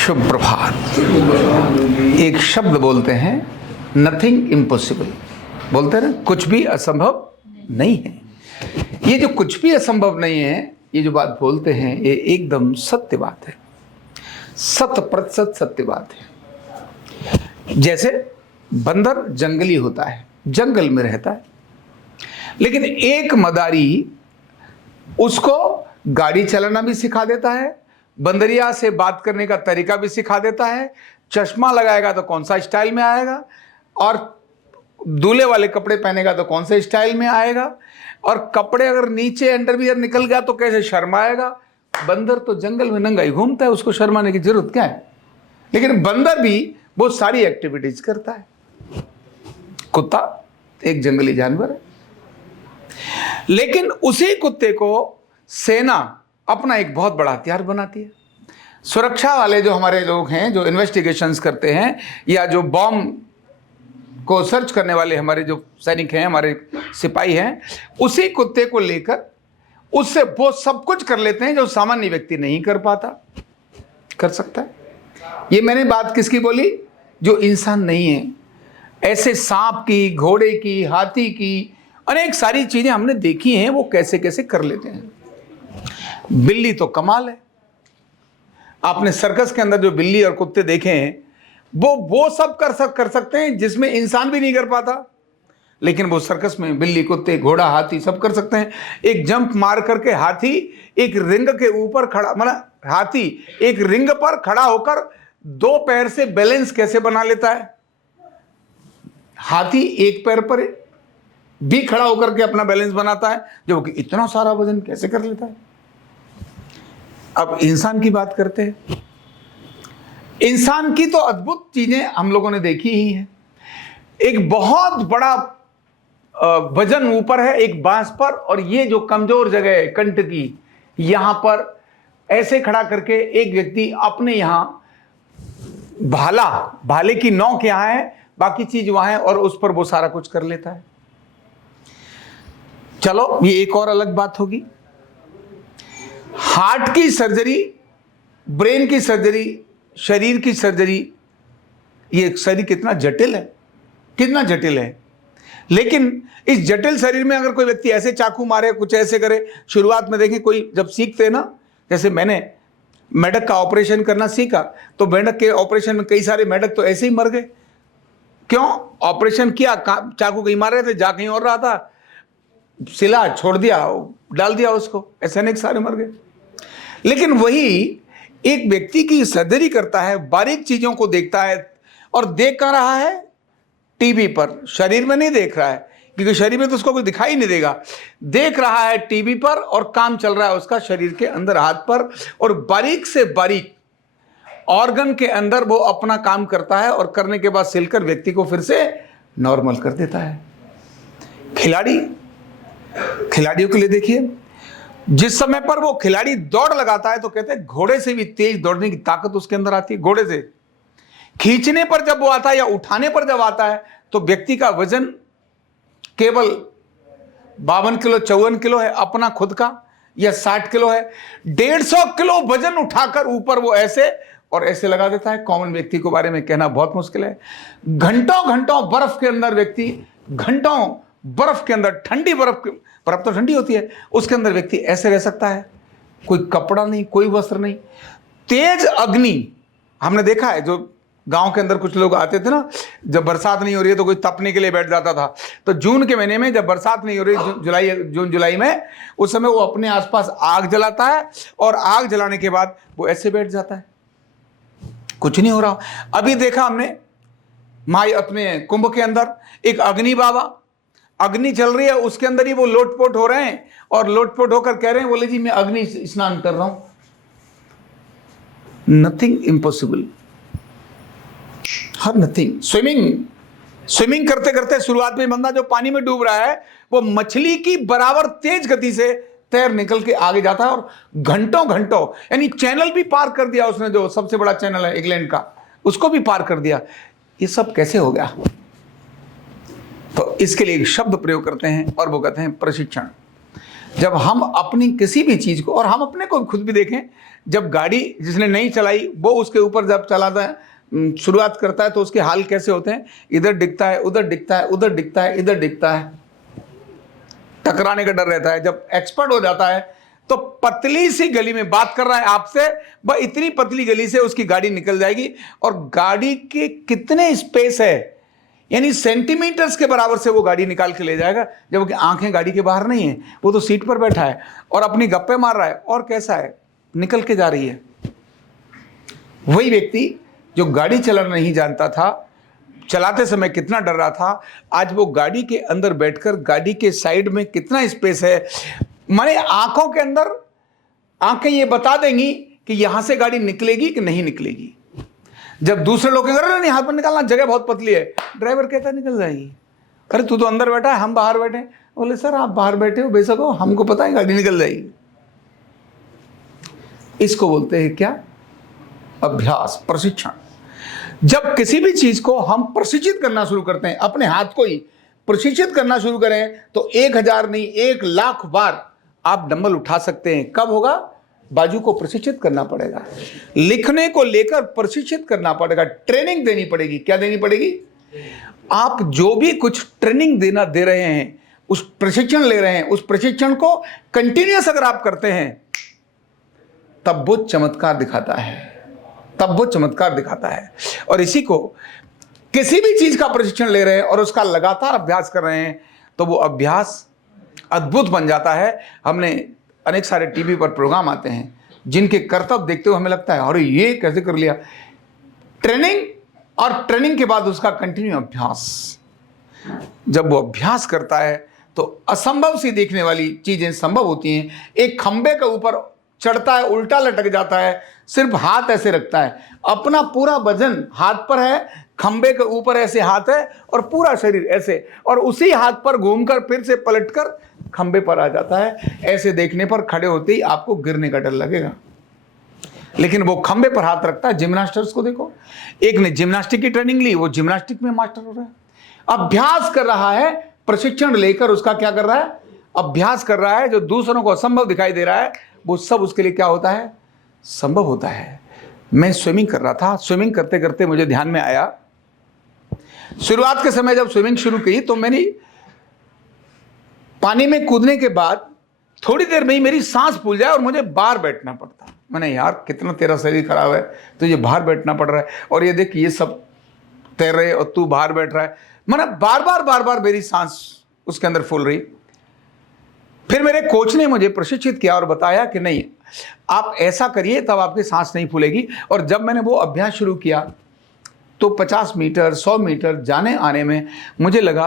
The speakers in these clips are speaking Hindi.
शुभ प्रभात। एक शब्द बोलते हैं, नथिंग इम्पॉसिबल। बोलते हैं ना, कुछ भी असंभव नहीं है। ये जो कुछ भी असंभव नहीं है, ये जो बात बोलते हैं, ये एकदम सत्य बात है, 100% सत्य बात है। जैसे बंदर जंगली होता है, जंगल में रहता है, लेकिन एक मदारी उसको गाड़ी चलाना भी सिखा देता है, बंदरिया से बात करने का तरीका भी सिखा देता है, चश्मा लगाएगा तो कौन सा स्टाइल में आएगा, और दूल्हे वाले कपड़े पहनेगा तो कौन से स्टाइल में आएगा, और कपड़े अगर नीचे अंडरवियर निकल गया तो कैसे शर्माएगा। बंदर तो जंगल में नंगा ही घूमता है, उसको शर्माने की जरूरत क्या है। लेकिन बंदर भी बहुत सारी एक्टिविटीज करता है। कुत्ता एक जंगली जानवर है, लेकिन उसी कुत्ते को सेना अपना एक बहुत बड़ा हथियार बनाती है। सुरक्षा वाले जो हमारे लोग हैं, जो इन्वेस्टिगेशंस करते हैं, या जो बॉम्ब को सर्च करने वाले हमारे जो सैनिक हैं, हमारे सिपाही हैं, उसी कुत्ते को लेकर उससे वो सब कुछ कर लेते हैं जो सामान्य व्यक्ति नहीं कर पाता, कर सकता है। ये मैंने बात किसकी बोली? जो इंसान नहीं है। ऐसे सांप की, घोड़े की, हाथी की अनेक सारी चीजें हमने देखी हैं, वो कैसे कैसे कर लेते हैं। बिल्ली तो कमाल है। आपने सर्कस के अंदर जो बिल्ली और कुत्ते देखे हैं, वो सब कर सकते हैं जिसमें इंसान भी नहीं कर पाता। लेकिन वो सर्कस में बिल्ली, कुत्ते, घोड़ा, हाथी सब कर सकते हैं। एक जंप मार करके हाथी एक रिंग के ऊपर खड़ा, मतलब हाथी एक रिंग पर खड़ा होकर दो पैर से बैलेंस कैसे बना लेता है। हाथी एक पैर पर भी खड़ा होकर के अपना बैलेंस बनाता है, जो कि इतना सारा वजन कैसे कर लेता है। अब इंसान की बात करते हैं। इंसान की तो अद्भुत चीजें हम लोगों ने देखी ही हैं। एक बहुत बड़ा वजन ऊपर है एक बांस पर, और ये जो कमजोर जगह है कंठ की, यहां पर ऐसे खड़ा करके एक व्यक्ति अपने यहां भाले की नोक यहां है, बाकी चीज वहां है, और उस पर वो सारा कुछ कर लेता है। चलो, ये एक और अलग बात होगी। हार्ट की सर्जरी, ब्रेन की सर्जरी, शरीर की सर्जरी, ये शरीर कितना जटिल है, कितना जटिल है। लेकिन इस जटिल शरीर में अगर कोई व्यक्ति ऐसे चाकू मारे, कुछ ऐसे करे, शुरुआत में देखें कोई जब सीखते हैं ना, जैसे मैंने मेढक का ऑपरेशन करना सीखा, तो मेढक के ऑपरेशन में कई सारे मेढक तो ऐसे ही मर गए। क्यों? ऑपरेशन किया, चाकू कहीं मार रहे थे, जा कहीं और रहा था, सिला छोड़ दिया, डाल दिया उसको, ऐसे अनेक सारे मर गए। लेकिन वही एक व्यक्ति की सर्जरी करता है, बारीक चीजों को देखता है, और देख कर रहा है टीवी पर, शरीर में नहीं देख रहा है, क्योंकि शरीर में तो उसको कोई दिखाई नहीं देगा। देख रहा है टीवी पर, और काम चल रहा है उसका शरीर के अंदर, हाथ पर, और बारीक से बारीक ऑर्गन के अंदर वो अपना काम करता है, और करने के बाद सिलकर व्यक्ति को फिर से नॉर्मल कर देता है। खिलाड़ियों के लिए देखिए, जिस समय पर वो खिलाड़ी दौड़ लगाता है तो कहते हैं घोड़े से भी तेज दौड़ने की ताकत उसके अंदर आती है। घोड़े से खींचने पर जब वो आता है या उठाने पर जब आता है, तो व्यक्ति का वजन केवल 52 किलो 54 किलो है अपना खुद का, या 60 किलो है। 150 किलो वजन उठाकर ऊपर वो ऐसे और ऐसे लगा देता है। कॉमन व्यक्ति के बारे में कहना बहुत मुश्किल है। घंटों घंटों बर्फ के अंदर व्यक्ति, घंटों बर्फ के अंदर, ठंडी बर्फ तो ठंडी होती है, उसके अंदर व्यक्ति ऐसे रह सकता है, कोई कपड़ा नहीं, कोई वस्त्र नहीं। तेज अग्नि हमने देखा है, जो गांव के अंदर कुछ लोग आते थे ना, जब बरसात नहीं हो रही है तो कोई तपने के लिए बैठ जाता था। तो जून के महीने में जब बरसात नहीं हो रही, जून जुलाई में, उस समय वो अपने आसपास आग जलाता है, और आग जलाने के बाद वो ऐसे बैठ जाता है, कुछ नहीं हो रहा। अभी देखा हमने अपने कुंभ के अंदर एक अग्नि बाबा, अग्नि चल रही है, उसके अंदर ही वो लोटपोट हो रहे हैं, और लोटपोट होकर कह रहे हैं, बोले जी मैं अग्नि स्नान कर रहा हूं। नथिंग इम्पॉसिबल, हर नथिंग। स्विमिंग करते करते शुरुआत में बंदा जो पानी में डूब रहा है, वो मछली की बराबर तेज गति से तैर निकल के आगे जाता है, और घंटों घंटों, यानी चैनल भी पार कर दिया उसने, जो सबसे बड़ा चैनल है इंग्लैंड का, उसको भी पार कर दिया। ये सब कैसे हो गया? तो इसके लिए एक शब्द प्रयोग करते हैं, और वो कहते हैं प्रशिक्षण। जब हम अपनी किसी भी चीज़ को, और हम अपने को खुद भी देखें, जब गाड़ी जिसने नहीं चलाई वो उसके ऊपर जब चलाता है, शुरुआत करता है, तो उसके हाल कैसे होते हैं, इधर दिखता है, उधर दिखता है, उधर दिखता है, इधर दिखता है, टकराने का डर रहता है। जब एक्सपर्ट हो जाता है तो पतली सी गली में बात कर रहा है आपसे, वह इतनी पतली गली से उसकी गाड़ी निकल जाएगी, और गाड़ी के कितने स्पेस है, यानी सेंटीमीटर्स के बराबर से वो गाड़ी निकाल के ले जाएगा, जबकि आंखें गाड़ी के बाहर नहीं है, वो तो सीट पर बैठा है और अपनी गप्पे मार रहा है, और कैसा है, निकल के जा रही है। वही व्यक्ति जो गाड़ी चलाना नहीं जानता था, चलाते समय कितना डर रहा था, आज वो गाड़ी के अंदर बैठकर गाड़ी के साइड में कितना स्पेस है, माने आंखों के अंदर आंखें ये बता देंगी कि यहां से गाड़ी निकलेगी कि नहीं निकलेगी। जब दूसरे लोग कह रहे नहीं हाथ पर निकालना, जगह बहुत पतली है, ड्राइवर कहता निकल जाएगी। अरे तू तो अंदर बैठा है, हम बाहर बैठे। बोले सर आप बाहर बैठे हो बेशक हो, हमको पता है गाड़ी निकल जाएगी। इसको बोलते हैं क्या, अभ्यास, प्रशिक्षण। जब किसी भी चीज को हम प्रशिक्षित करना शुरू करते हैं, अपने हाथ को ही प्रशिक्षित करना शुरू करें, तो 1000 नहीं 1,00,000 बार आप डंबल उठा सकते हैं। कब होगा, बाजू को प्रशिक्षित करना पड़ेगा, लिखने को लेकर प्रशिक्षित करना पड़ेगा, ट्रेनिंग देनी पड़ेगी। क्या देनी पड़ेगी, आप जो भी कुछ ट्रेनिंग दे रहे हैं, उस प्रशिक्षण ले रहे हैं, उस प्रशिक्षण को कंटिन्यूअस अगर आप करते हैं, तब वो चमत्कार दिखाता है, तब वो चमत्कार दिखाता है। और इसी को किसी भी चीज का प्रशिक्षण ले रहे हैं और उसका लगातार अभ्यास कर रहे हैं, तो वो अभ्यास अद्भुत बन जाता है। हमने अनेक सारे टीवी पर प्रोग्राम आते हैं जिनके कर्तव्य देखते हुए हमें लगता है अरे ये कैसे कर लिया। ट्रेनिंग, और ट्रेनिंग के बाद उसका कंटिन्यू अभ्यास। जब वो अभ्यास करता है तो असंभव सी देखने वाली चीजें संभव होती हैं। एक खंबे के ऊपर चढ़ता है, उल्टा लटक जाता है, सिर्फ हाथ ऐसे रखता है, अपना पूरा वजन हाथ पर है, खंबे के ऊपर ऐसे हाथ है और पूरा शरीर ऐसे, और उसी हाथ पर घूमकर फिर से पलटकर खंबे पर आ जाता है। ऐसे देखने पर खड़े होते ही आपको गिरने का डर लगेगा, लेकिन वो खंबे पर हाथ रखता है। जिम्नास्टर्स को देखो, एक ने जिम्नास्टिक की ट्रेनिंग ली, वो जिम्नास्टिक में मास्टर हो रहा है, अभ्यास कर रहा है, प्रशिक्षण लेकर उसका क्या कर रहा है, अभ्यास कर रहा है। जो दूसरों को असंभव दिखाई दे रहा है, वो सब उसके लिए क्या होता है, संभव होता है। मैं स्विमिंग कर रहा था, स्विमिंग करते करते मुझे ध्यान में आया, शुरुआत के समय जब स्विमिंग शुरू की तो मेरी पानी में कूदने के बाद थोड़ी देर में ही मेरी सांस फूल जाए और मुझे बाहर बैठना पड़ता। मैंने यार कितना तेरा शरीर खराब है, तुझे बाहर बैठना पड़ रहा है, और ये देख ये सब तैर रहे और तू बाहर बैठ रहा है। मैंने बार बार मेरी सांस उसके अंदर फूल रही। फिर मेरे कोच ने मुझे प्रशिक्षित किया और बताया कि नहीं आप ऐसा करिए तब आपकी सांस नहीं फूलेगी। और जब मैंने वो अभ्यास शुरू किया तो 50 मीटर 100 मीटर जाने आने में मुझे लगा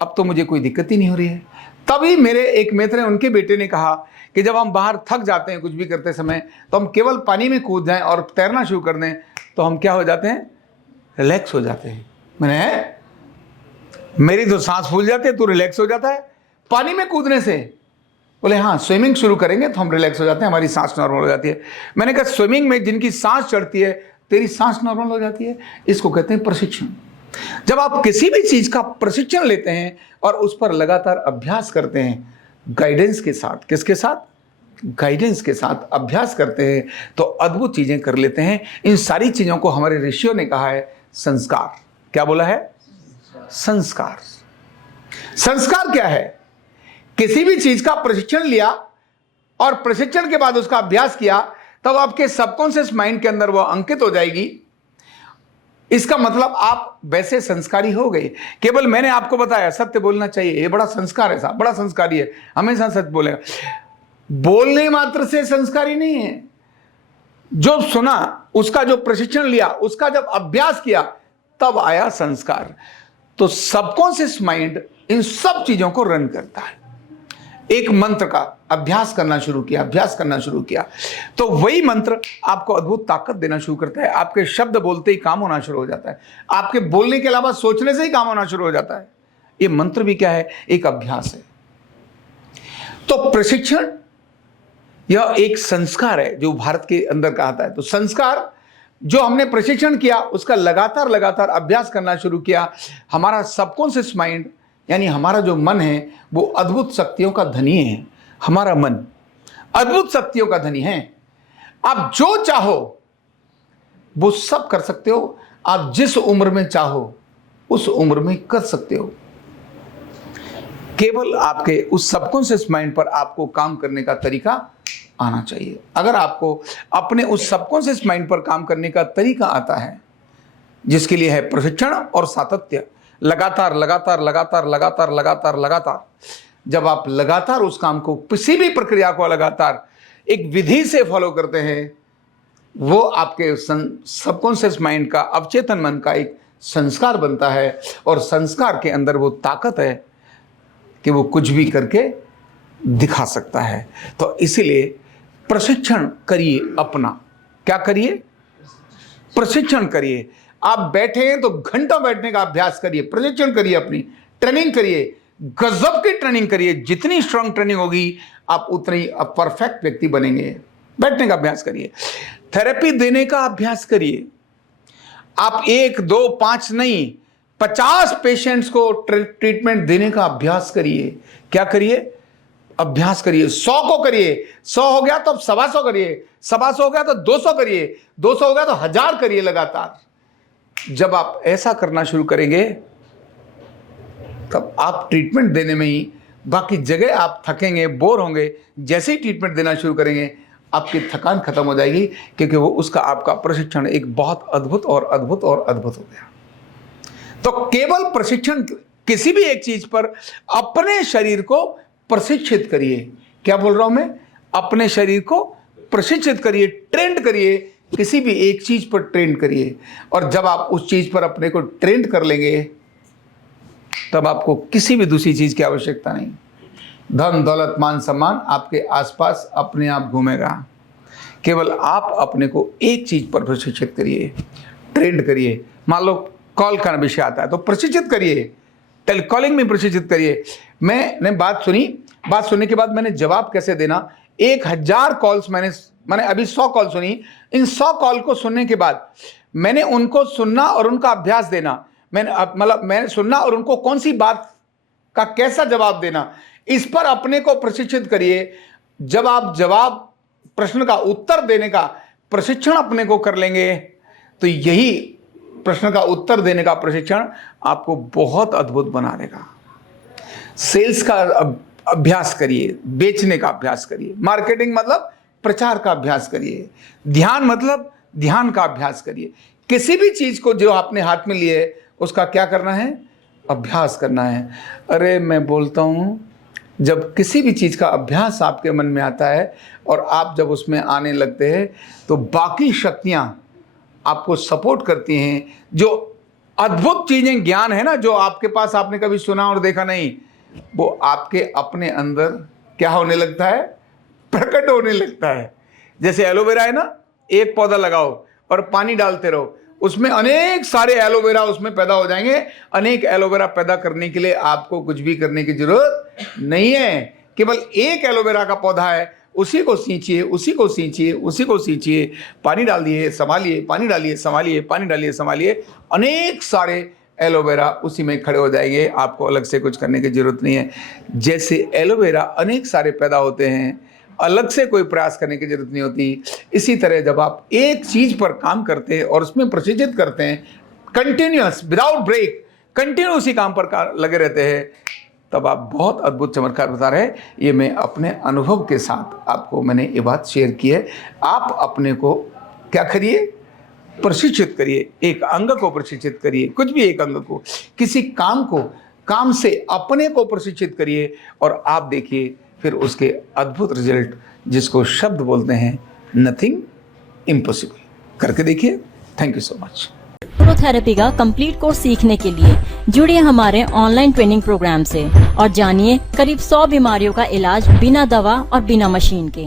अब तो मुझे कोई दिक्कत ही नहीं हो रही है। तभी मेरे एक मित्र हैं, उनके बेटे ने कहा कि जब हम बाहर थक जाते हैं कुछ भी करते समय, तो हम केवल पानी में कूद जाएं और तैरना शुरू कर दें तो हम क्या हो जाते हैं, रिलैक्स हो जाते हैं। मैंने मेरी तो सांस फूल जाती है, तू रिलैक्स हो जाता है पानी में कूदने से। बोले हाँ स्विमिंग शुरू करेंगे तो हम रिलैक्स हो जाते हैं, हमारी सांस नॉर्मल हो जाती है। मैंने कहा स्विमिंग में जिनकी सांस चढ़ती है तेरी सांस नॉर्मल हो जाती है। इसको कहते हैं प्रशिक्षण। जब आप किसी भी चीज का प्रशिक्षण लेते हैं और उस पर लगातार अभ्यास करते हैं, गाइडेंस के साथ, किसके साथ, गाइडेंस के साथ अभ्यास करते हैं, तो अद्भुत चीजें कर लेते हैं। इन सारी चीजों को हमारे ऋषियों ने कहा है संस्कार। क्या बोला है, संस्कार। संस्कार क्या है, किसी भी चीज का प्रशिक्षण लिया और प्रशिक्षण के बाद उसका अभ्यास किया, तब आपके सबकॉन्शियस माइंड के अंदर वो अंकित हो जाएगी। इसका मतलब आप वैसे संस्कारी हो गए। केवल मैंने आपको बताया सत्य बोलना चाहिए, ये बड़ा संस्कार है साहब, बड़ा संस्कारी है, हमेशा सच बोलेगा। बोलने मात्र से संस्कारी नहीं है, जो सुना उसका जो प्रशिक्षण लिया, उसका जब अभ्यास किया तब आया संस्कार। तो सबकॉन्शियस माइंड इन सब चीजों को रन करता है। एक मंत्र का अभ्यास करना शुरू किया, अभ्यास करना शुरू किया, तो वही मंत्र आपको अद्भुत ताकत देना शुरू करता है। आपके शब्द बोलते ही काम होना शुरू हो जाता है, आपके बोलने के अलावा सोचने से ही काम होना शुरू हो जाता है। ये मंत्र भी क्या है, एक अभ्यास है। तो प्रशिक्षण यह एक संस्कार है जो भारत के अंदर का आता है। तो संस्कार जो हमने प्रशिक्षण किया उसका लगातार लगातार अभ्यास करना शुरू किया, हमारा सबकॉन्शियस माइंड यानी हमारा जो मन है वो अद्भुत शक्तियों का धनी है। हमारा मन अद्भुत शक्तियों का धनी है। आप जो चाहो वो सब कर सकते हो। आप जिस उम्र में चाहो उस उम्र में कर सकते हो। केवल आपके उस सबकॉन्शियस माइंड पर आपको काम करने का तरीका आना चाहिए। अगर आपको अपने उस सबकॉन्शियस माइंड पर काम करने का तरीका आता है, जिसके लिए है प्रशिक्षण और सातत्य, लगातार लगातार लगातार लगातार लगातार लगातार, जब आप लगातार उस काम को, किसी भी प्रक्रिया को लगातार एक विधि से फॉलो करते हैं, वो आपके सबकॉन्शियस माइंड का, अवचेतन मन का एक संस्कार बनता है। और संस्कार के अंदर वो ताकत है कि वो कुछ भी करके दिखा सकता है। तो इसीलिए प्रशिक्षण करिए अपना। क्या करिए? प्रशिक्षण करिए। आप बैठे हैं तो घंटों बैठने का अभ्यास करिए, प्रशिक्षण करिए, अपनी ट्रेनिंग करिए, गजब की ट्रेनिंग करिए। जितनी स्ट्रांग ट्रेनिंग होगी आप उतने ही परफेक्ट व्यक्ति बनेंगे। बैठने का अभ्यास करिए, थेरेपी देने का अभ्यास करिए। आप 1, 2, 5 नहीं, 50 पेशेंट्स को ट्रीटमेंट देने का अभ्यास करिए। क्या करिए? अभ्यास करिए। 100 को करिए। 100 हो गया तो अब 125 करिए। 125 हो गया तो 200 करिए। 200 हो गया तो 1000 करिए लगातार। जब आप ऐसा करना शुरू करेंगे तब आप ट्रीटमेंट देने में ही, बाकी जगह आप थकेंगे, बोर होंगे। जैसे ही ट्रीटमेंट देना शुरू करेंगे आपकी थकान खत्म हो जाएगी, क्योंकि वो उसका आपका प्रशिक्षण एक बहुत अद्भुत और अद्भुत और अद्भुत हो गया। तो केवल प्रशिक्षण, किसी भी एक चीज पर अपने शरीर को प्रशिक्षित करिए। क्या बोल रहा हूं मैं? अपने शरीर को प्रशिक्षित करिए, ट्रेंड करिए, किसी भी एक चीज पर ट्रेंड करिए। और जब आप उस चीज पर अपने को ट्रेंड कर लेंगे तब आपको किसी भी दूसरी चीज की आवश्यकता नहीं। धन दौलत मान सम्मान आपके आसपास अपने आप घूमेगा। केवल आप अपने को एक चीज पर प्रशिक्षित करिए, ट्रेंड करिए। मान लो कॉल का विषय आता है तो प्रशिक्षित करिए, टेलीकॉलिंग में प्रशिक्षित करिए। मैंने बात सुनी, बात सुनने के बाद मैंने जवाब कैसे देना, 1000 कॉल्स मैंने अभी 100 कॉल सुनी। इन 100 कॉल को सुनने के बाद मैंने उनको सुनना और उनका अभ्यास देना। मैंने सुनना और उनको कौन सी बात का कैसा जवाब देना, इस पर अपने को प्रशिक्षित करिए। जब आप जवाब, प्रश्न का उत्तर देने का प्रशिक्षण अपने को कर लेंगे तो यही प्रश्न का उत्तर देने का प्रशिक्षण आपको बहुत अद्भुत बना देगा। सेल्स का अभ्यास करिए, बेचने का अभ्यास करिए। मार्केटिंग मतलब प्रचार का अभ्यास करिए। ध्यान मतलब ध्यान का अभ्यास करिए। किसी भी चीज को जो आपने हाथ में लिए उसका क्या करना है? अभ्यास करना है। अरे मैं बोलता हूं, जब किसी भी चीज का अभ्यास आपके मन में आता है और आप जब उसमें आने लगते हैं तो बाकी शक्तियां आपको सपोर्ट करती हैं। जो अद्भुत चीजें, ज्ञान है ना जो आपके पास आपने कभी सुना और देखा नहीं, वो आपके अपने अंदर क्या होने लगता है? प्रकट होने लगता है। जैसे एलोवेरा है ना, एक पौधा लगाओ और पानी डालते रहो, उसमें अनेक सारे एलोवेरा उसमें पैदा हो जाएंगे। अनेक एलोवेरा पैदा करने के लिए आपको कुछ भी करने की जरूरत नहीं है। केवल एक एलोवेरा का पौधा है, उसी को सींचिए, उसी को सींचिए, उसी को सींचिए, पानी डाल दिए, संभालिए, पानी डालिए, संभालिए, पानी डालिए, संभालिए। अनेक सारे एलोवेरा उसी में खड़े हो जाएंगे। आपको अलग से कुछ करने की जरूरत नहीं है। जैसे एलोवेरा अनेक सारे पैदा होते हैं, अलग से कोई प्रयास करने की जरूरत नहीं होती। इसी तरह जब आप एक चीज पर काम करते हैं और उसमें प्रशिक्षित करते हैं, कंटिन्यूअस, विदाउट ब्रेक, कंटिन्यू उसी काम पर लगे रहते हैं, तब आप बहुत अद्भुत चमत्कार बता रहे हैं। ये मैं अपने अनुभव के साथ आपको मैंने ये बात शेयर की है। आप अपने को क्या करिए? प्रशिक्षित करिए। एक अंग को प्रशिक्षित करिए, कुछ भी एक अंग को, किसी काम को, काम से अपने को प्रशिक्षित करिए और आप देखिए फिर उसके अद्भुत रिजल्ट, जिसको शब्द बोलते हैं नथिंग इम्पॉसिबल। करके देखिए। Thank you so much. Neurotherapy का कंप्लीट कोर्स सीखने के लिए जुड़िए हमारे ऑनलाइन ट्रेनिंग प्रोग्राम से और जानिए करीब 100 बीमारियों का इलाज बिना दवा और बिना मशीन के।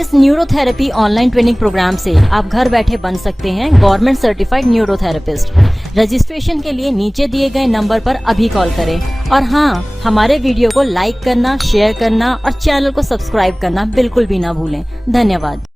इस न्यूरोथेरेपी ऑनलाइन ट्रेनिंग प्रोग्राम से आप घर बैठे बन सकते हैं गवर्नमेंट सर्टिफाइड न्यूरोथेरेपिस्ट। रजिस्ट्रेशन के लिए नीचे दिए गए नंबर पर अभी कॉल करें। और हाँ, हमारे वीडियो को लाइक करना, शेयर करना और चैनल को सब्सक्राइब करना बिल्कुल भी ना भूलें। धन्यवाद।